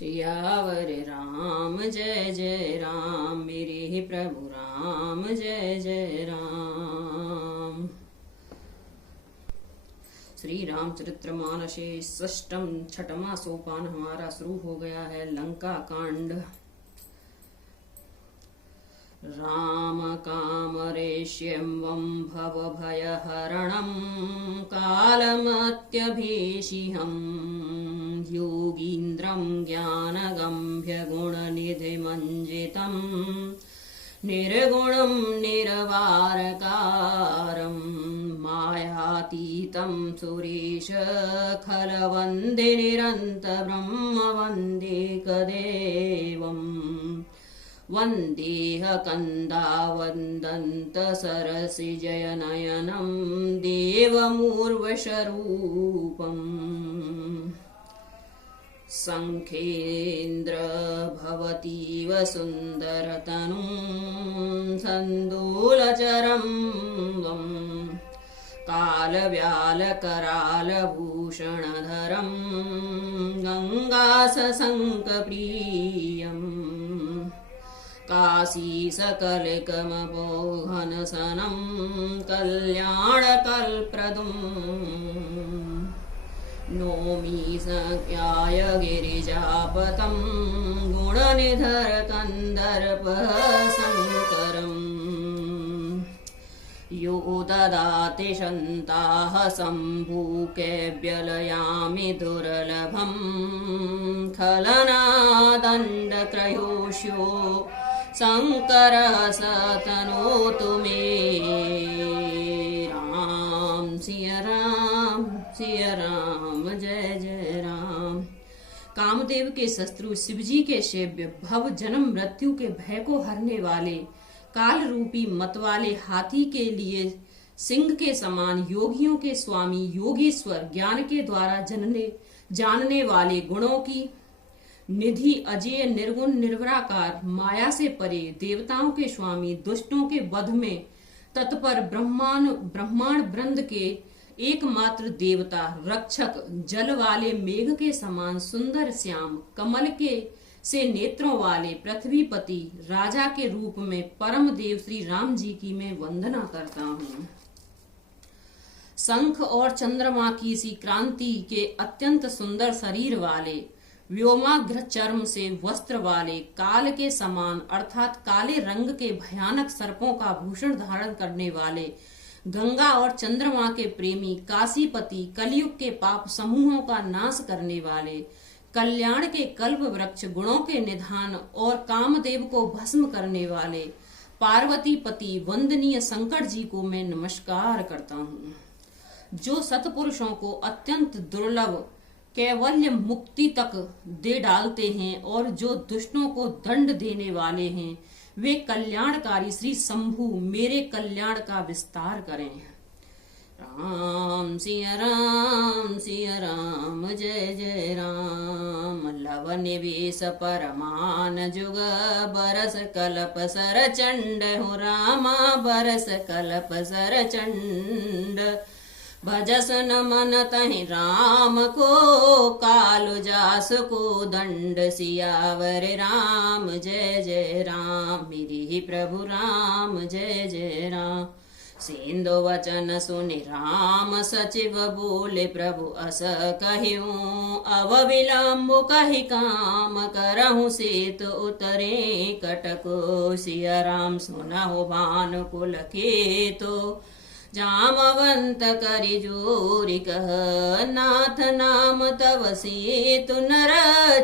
सियावर राम जय जय राम, मेरे ही प्रभु राम जय जय राम। श्री रामचरितमानसे षष्ठम छठवां सोपान हमारा शुरू हो गया है। लंका कांड। राम कामरेष्यं वं भव भयहरणं कालमत्यभीषिहं योगीन्द्रं ज्ञानगम्भ्यगुणनिधिमञ्जितं निर्गुणं निर्वारकारं मायातीतं सुरेश खलवन्दे निरन्तब्रह्मवन्देकदेवम् वन्देह कन्दावन्दन्त सरसिजयनयनं देवमूर्वशरूपम् शङ्खेन्द्र भवतीव सुन्दरतनुं सन्दूलचरं वं कालव्यालकरालभूषणधरं गङ्गासशङ्कप्रियम् काशीसकलिकमपोघनसनं कल्याणकल्प्रदं नौमि सख्याय गिरिजापतं गुणनिधरकन्दर्पशङ्करम् यो ददाति शन्ताः शम्भुकेऽव्यलयामि दुर्लभं खलनादण्डक्रयोष्यो शङ्करः स तनोतु मे। राम सिया राम जय जय राम। कामदेव के शत्रु शिवजी के सेव्य भव जन्म मृत्यु के भय को हरने वाले काल रूपी मतवाले हाथी के लिए सिंह के समान योगियों के स्वामी योगेश्वर ज्ञान के द्वारा जानने वाले गुणों की निधि अजेय निर्गुण निर्वराकार माया से परे देवताओं के स्वामी दुष्टों के वध में तत्पर ब्रह्मांड वृंद के एकमात्र देवता रक्षक जल वाले मेघ के समान सुंदर श्याम कमल के से नेत्रों वाले पृथ्वीपति राजा के रूप में परम देव श्री राम जी की मैं वंदना करता हूँ। शंख और चंद्रमा की सी क्रांति के अत्यंत सुंदर शरीर वाले व्योमाग्र चर्म से वस्त्र वाले काल के समान अर्थात काले रंग के भयानक सर्पों का भूषण धारण करने वाले गंगा और चंद्रमा के प्रेमी काशीपति कलयुग के पाप समूहों का नाश करने वाले कल्याण के कल्प वृक्ष गुणों के निधान और कामदेव को भस्म करने वाले पार्वती पति वंदनीय शंकर जी को मैं नमस्कार करता हूँ। जो सतपुरुषों को अत्यंत दुर्लभ कैवल्य मुक्ति तक दे डालते हैं और जो दुष्टों को दंड देने वाले हैं, वे कल्याणकारी श्री शंभु मेरे कल्याण का विस्तार करें। राम सिया राम जय जय राम। लव निवेश परमान जुग बरस कल्प सर चंड हो रामा बरस कल्प सर चंड भजस न मन तहि राम को कालु जास को दंड सियावर राम जय जय राम। मेरे ही प्रभु राम जय जय राम। सेंदो वचन सुनि राम सचिव बोले प्रभु अस कहियूं अव विलम्ब कहि काम करहु सेतु उतरे कटको सिया राम सुनहु भानुकुल केतो जामवंत करि जोरि कह नाथ नाम तव सेतु नर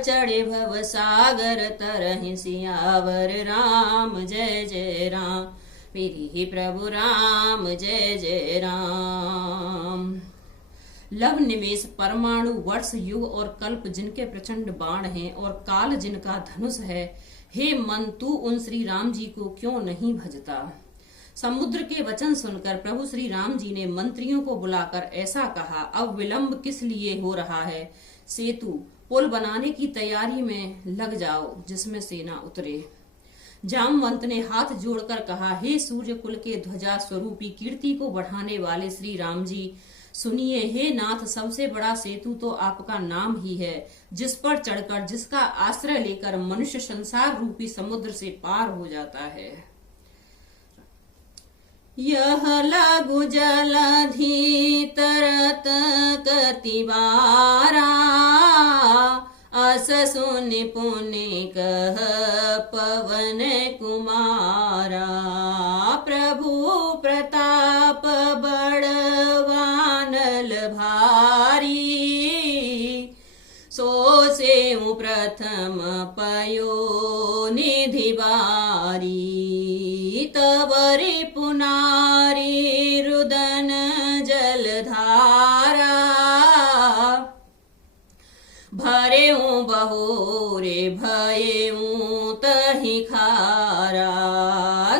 चढ़े भव सागर तरहि सियावर राम जय जय राम। मेरे ही प्रभु राम जय जय राम। लव निवेश परमाणु वर्ष युग और कल्प जिनके प्रचंड बाण हैं और काल जिनका धनुष है, हे मन तू उन श्री राम जी को क्यों नहीं भजता। समुद्र के वचन सुनकर प्रभु श्री राम जी ने मंत्रियों को बुलाकर ऐसा कहा, अब विलंब किस लिए हो रहा है। सेतु पुल बनाने की तैयारी में लग जाओ जिसमें सेना उतरे। जामवंत ने हाथ जोड़कर कहा, हे सूर्य कुल के ध्वजा स्वरूपी कीर्ति को बढ़ाने वाले श्री राम जी, सुनिए हे नाथ, सबसे बड़ा सेतु तो आपका नाम ही है, जिस पर चढ़कर, जिसका आश्रय लेकर मनुष्य संसार रूपी समुद्र से पार हो जाता है। यह लघु जलधि तरत कतिबारा, अस सुन पुण्य कह पवन कुमारा। प्रभु प्रताप बड़वानल भारी, सो सेउ प्रथम पयो निधि बारी। तवरि पुनारी रुदन जलधारा, भरेऊ बहोरे भयेऊ तहि खारा।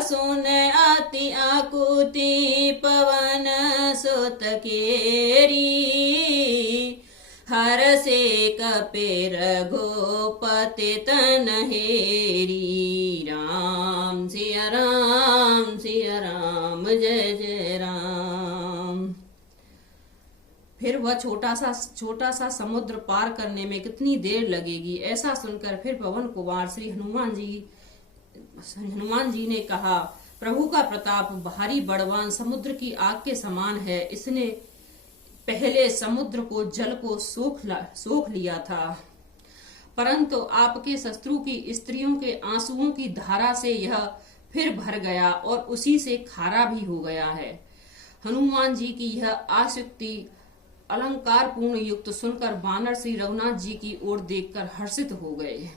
सुन अति आकुति पवन सुत केरी, हर से कपे रघुपति तन हेरी। राम सिया राम, सिया राम, जय जय राम। फिर वह छोटा सा समुद्र पार करने में कितनी देर लगेगी, ऐसा सुनकर फिर पवन कुमार श्री हनुमान जी ने कहा, प्रभु का प्रताप भारी बड़वान समुद्र की आग के समान है। इसने पहले समुद्र को, जल को सोख लिया था, परंतु आपके शत्रु की स्त्रियों के आंसुओं की धारा से यह फिर भर गया और उसी से खारा भी हो गया है। हनुमान जी की यह आशुक्ति अलंकार पूर्ण युक्त सुनकर वानर श्री रघुनाथ जी की ओर देखकर हर्षित हो गए।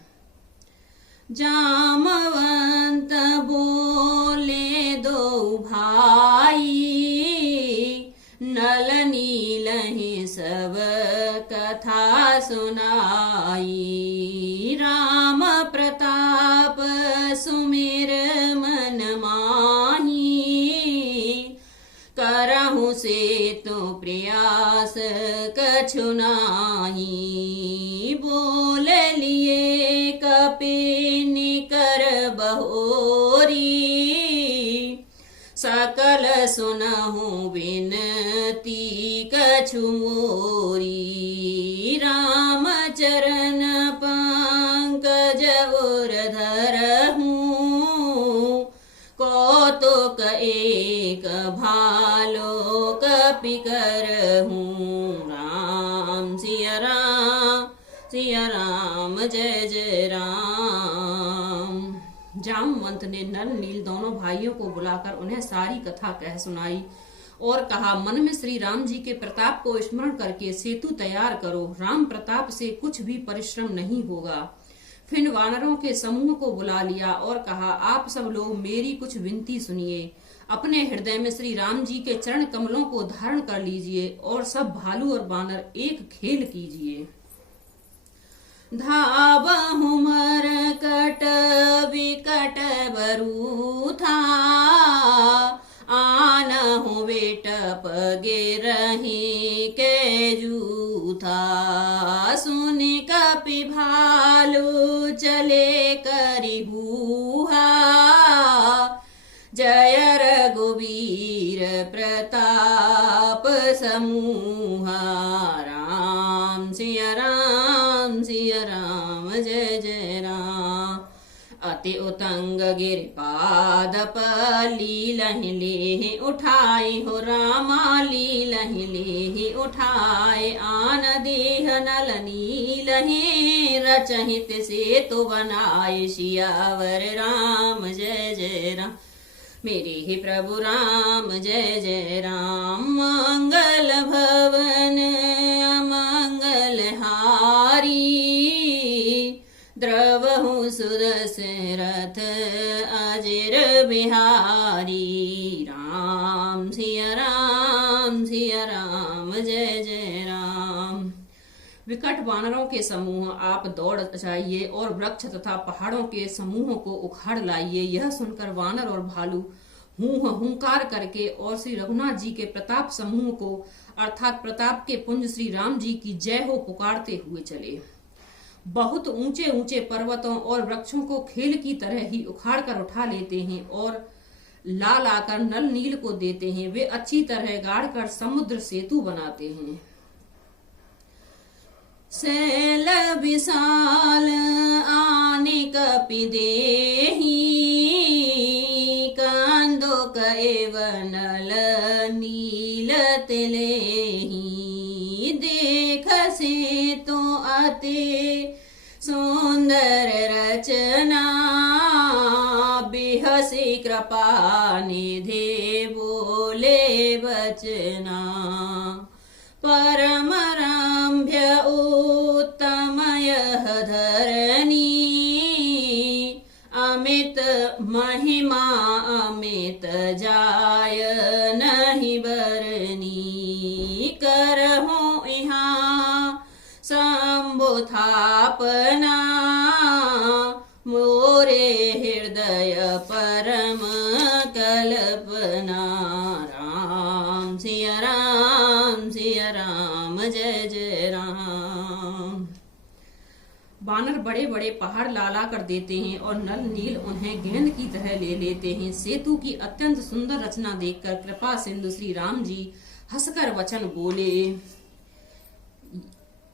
जामवंत बोले दो भाई, नल नील ही सब कथा सुनाई। राम प्रताप सुमिर मन माही, करहु से तो प्रयास कछु नाही। बोल लिए कपिन कर बहोरी, सकल सुनहु विनती कछु मोरी। राम चरण पंकज उर धरहूँ, कौतुक एक भालो कपि करहूँ। राम सिया राम, सिया राम, जय जय राम। जामवंत ने नल नील दोनों भाइयों को बुलाकर उन्हें सारी कथा कह सुनाई और कहा, मन में श्री राम जी के प्रताप को स्मरण करके सेतु तैयार करो। राम प्रताप से कुछ भी परिश्रम नहीं होगा। फिर वानरों के समूह को बुला लिया और कहा, आप सब लोग मेरी कुछ विनती सुनिए। अपने हृदय में श्री राम जी के चरण कमलों को धारण कर लीजिए और सब भालू और वानर एक खेल कीजिए। धावहु मरकट विकट बरूथा, आनहु बेटप गिरहि के जूथा। सुनि कपि भालू चले करि हूहा, जय रघुवीर प्रताप समूहा। राम सिया राम, सिया राम, जय जय राम। अति उतंग गिरिपादप लीलहि लेहि उठाए हो रामा, लीलहि लेहि उठाए। आन देह नल नीलहि रचहित सेतु बनाए। सियावर राम, जय जय राम, मेरे ही प्रभु राम, जय जय राम। मंगल भवन अमंगल हारी, द्रवहु सुदशरथ अजिर बिहारी। राम सिया राम, सिया राम, जय जय राम। विकट वानरों के समूह आप दौड़ जाइए और वृक्ष तथा पहाड़ों के समूह को उखाड़ लाइए। यह सुनकर वानर और भालू हुंकार करके और श्री रघुनाथ जी के प्रताप समूह को अर्थात प्रताप के पुंज श्री राम जी की जय हो पुकारते हुए चले। बहुत ऊंचे ऊंचे पर्वतों और वृक्षों को खेल की तरह ही उखाड़ कर उठा लेते हैं और लाल आकर नल नील को देते हैं। वे अच्छी तरह गाड़ कर समुद्र सेतु बनाते हैं। शैल विशाल आने कपि देहि, कांदोक एव नल नील तिलेहि। देख से तो अति सुंदर रचना, बिहसी कृपा निधि बोले वचना। परम रम्य उत्तम यह धरणी, अमित महिमा अमित जाय नहीं बरनी। करहु यहाँ शंभुथापना, मोरे हृदय परम कल्पना। राम सिया राम सिया राम जय जय राम। बानर बड़े बड़े पहाड़ लाला कर देते हैं और नल नील उन्हें गेंद की तरह ले लेते हैं। सेतु की अत्यंत सुंदर रचना देखकर कृपा सिंधु श्री राम जी हंसकर वचन बोले,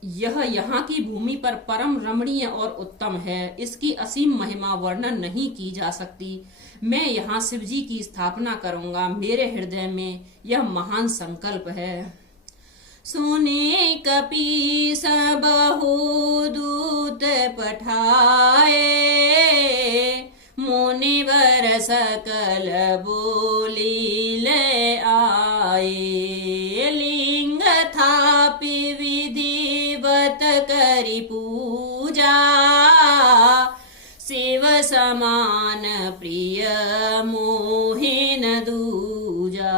यह यहाँ की भूमि पर परम रमणीय और उत्तम है। इसकी असीम महिमा वर्णन नहीं की जा सकती। मैं यहाँ शिव जी की स्थापना करूंगा। मेरे हृदय में यह महान संकल्प है। सुने कपि सबहु दूत पठाए, मुनिवर सकल बोली ले आए। लिंग थापि विधिवत करि पूजा, शिव समान प्रिय मोहिन दूजा।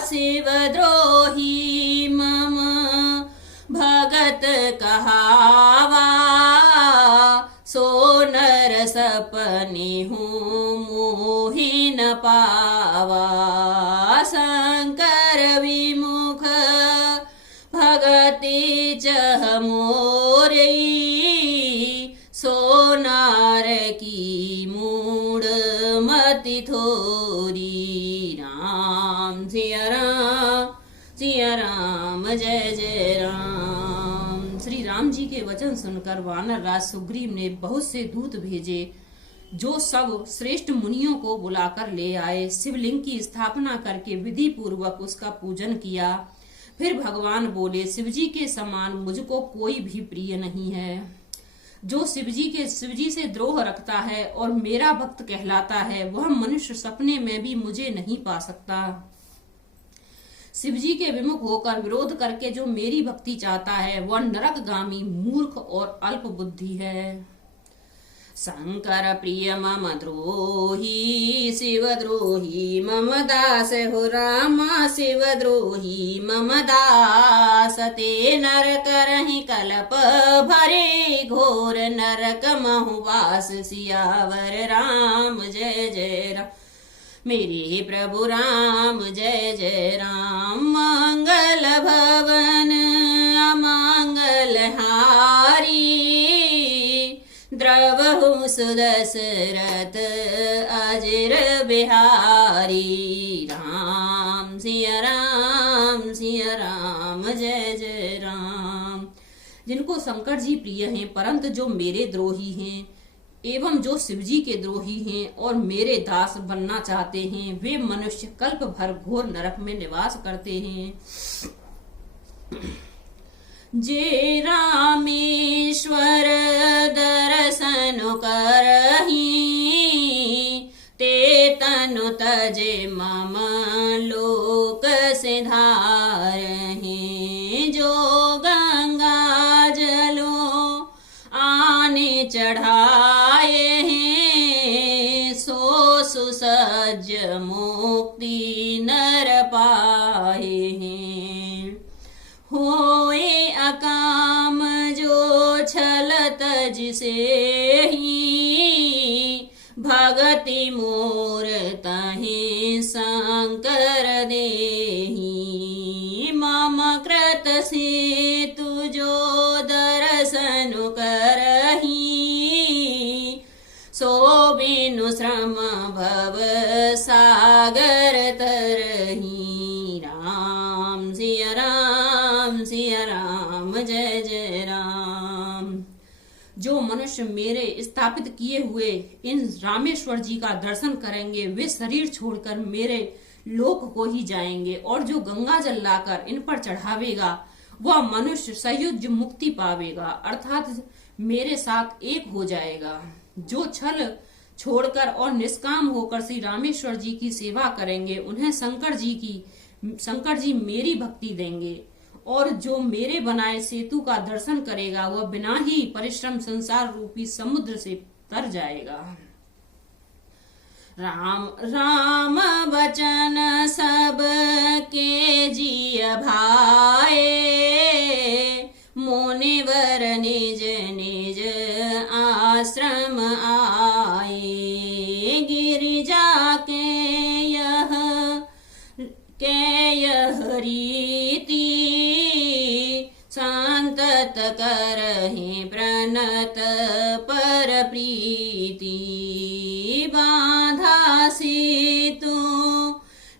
शिव द्रोही मम भगत कहावा, सो नर सपने हूँ मोहिन पावा। शंकर विमुख भगति चह मोरी, सोनार की मूड मति थोरी। राम सिया राम जय जय राम। श्री राम जी के वचन सुनकर वानर राज सुग्रीव ने बहुत से दूत भेजे, जो सब श्रेष्ठ मुनियों को बुलाकर ले आए। शिवलिंग की स्थापना करके विधि पूर्वक उसका पूजन किया। फिर भगवान बोले, शिवजी के समान मुझको कोई भी प्रिय नहीं है। जो शिवजी से द्रोह रखता है और मेरा भक्त कहलाता है, वह मनुष्य सपने में भी मुझे नहीं पा सकता। शिवजी के विमुख होकर विरोध करके जो मेरी भक्ति चाहता है, वह नरकगामी मूर्ख और अल्प बुद्धि है। शंकर प्रिय मम द्रोही, शिव द्रोही मम दास हो रामा। शिव द्रोही मम दास, ते नर करहि कल्प भरे। घोर नरक महुवास, सियावर राम जय जय राम। मेरे प्रभु राम जय जय राम। मंगल भवन अमंगल हारी, द्रवहु सुदशरथ अजर बिहारी। राम सिया राम जय जय राम। जिनको शंकर जी प्रिय हैं, परंतु जो मेरे द्रोही हैं एवं जो शिवजी के द्रोही हैं और मेरे दास बनना चाहते हैं, वे मनुष्य कल्प भर घोर नरक में निवास करते हैं। जे रामेश्वर दर्शन करहि, ते तनु तजे मम लोक सिधारहि। जो गंगा जलो आने चढ़ाए हैं, सो सुसज्ज मुक्ति नर पाए हैं। होए अकाम जो छलत जिसे ही, भगति मोर तहि शंकर देहि। मम कृत से तुझो दर्शन करहि, सो बिनु श्रम भव सागर तरही। राम सिया राम सिया राम जय जय राम। जो मनुष्य मेरे स्थापित किए हुए इन रामेश्वर जी का दर्शन करेंगे वे शरीर छोड़कर मेरे लोक को ही जाएंगे, और जो गंगा जल लाकर इन पर चढ़ावेगा वह मनुष्य सयुज मुक्ति पावेगा, अर्थात मेरे साथ एक हो जाएगा। जो छल छोड़कर और निष्काम होकर श्री रामेश्वर जी की सेवा करेंगे उन्हें शंकर जी मेरी भक्ति देंगे, और जो मेरे बनाए सेतु का दर्शन करेगा वह बिना ही परिश्रम संसार रूपी समुद्र से तर जाएगा। राम राम वचन सब के जिय भाए, मुनिवर निज निज आश्रम आए। गिरिजा के यह रीति, संतत करहि प्रणत पर प्रीति। बाधा सेतु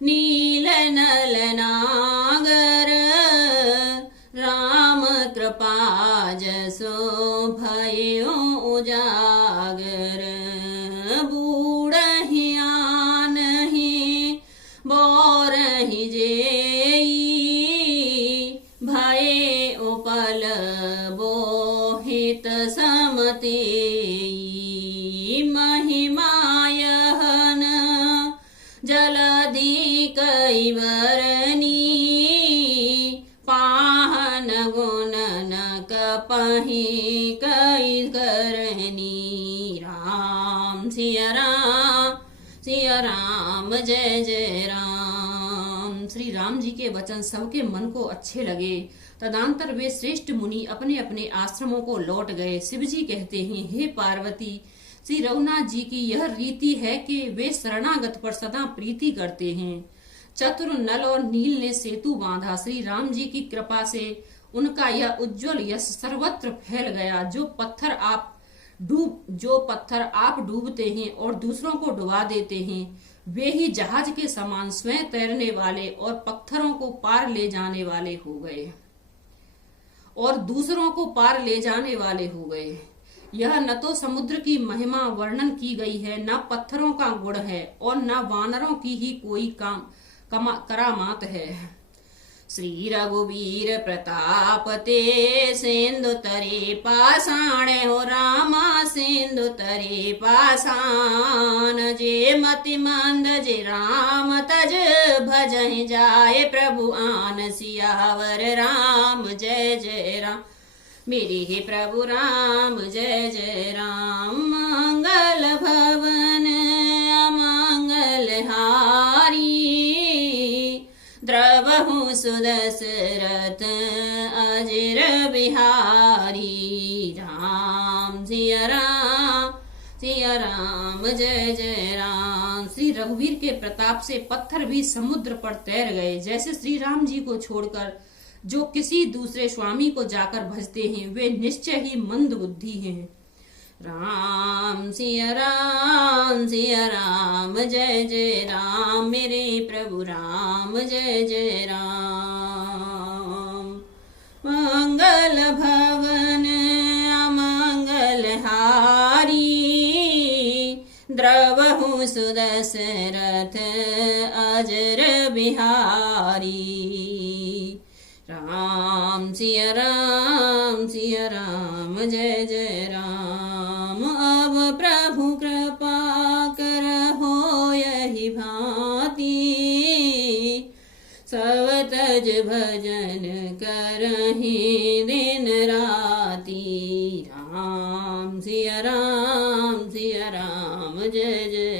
नील नल नागर, राम कृपा जसो भयो उजागर। बूढ़हि आनहि बोरहि जेई, भये उपल बोहित समतेई। महिमायहन जलधि कैवरनी, पाहन गुण न कपहि कै करनी। राम सिया राम जय जय राम। श्री राम जी के वचन सबके मन को अच्छे लगे। तदंतर वे श्रेष्ठ मुनि अपने अपने आश्रमों को लौट गए। शिव जी कहते हैं, हे पार्वती, श्री रघुनाथ जी की यह रीति है कि वे शरणागत पर सदा प्रीति करते हैं। चतुर नल और नील ने सेतु बांधा। श्री राम जी की कृपा से उनका यह उज्जवल यश सर्वत्र फैल गया। जो पत्थर आप डूबते हैं और दूसरों को डुबा देते हैं, वे ही जहाज के समान स्वयं तैरने वाले और पत्थरों को पार ले जाने वाले हो गए और दूसरों को पार ले जाने वाले हो गए। यह न तो समुद्र की महिमा वर्णन की गई है, न पत्थरों का गुण है, और न वानरों की ही कोई करामात है। श्री रघुवीर प्रताप ते सिंधु तरे पाषाण, हो रामा सिंधु तरे पाषाण। जे मति मंद जे राम तज भजहि जाए, प्रभु आन सियावर राम जय जय राम। मेरे हे प्रभु राम जय जय राम। मंगल भवन अमंगल हारी, द्रवहु सुदशरथ अजर बिहारी। राम सिया राम जय जय राम। श्री रघुवीर के प्रताप से पत्थर भी समुद्र पर तैर गए। जैसे श्री राम जी को छोड़कर जो किसी दूसरे स्वामी को जाकर भजते हैं वे निश्चय ही मंद बुद्धि हैं। राम सिया राम जय जय राम। मेरे प्रभु राम जय जय राम। मंगल भवन अमंगल हारी, द्रवहु सुदशरथ अजर बिहारी। राम सिया राम जय जय राम। अब प्रभु कृपा करहो यही भांति, सब तज भजन करहि दिन राति। राम सिया राम जय जय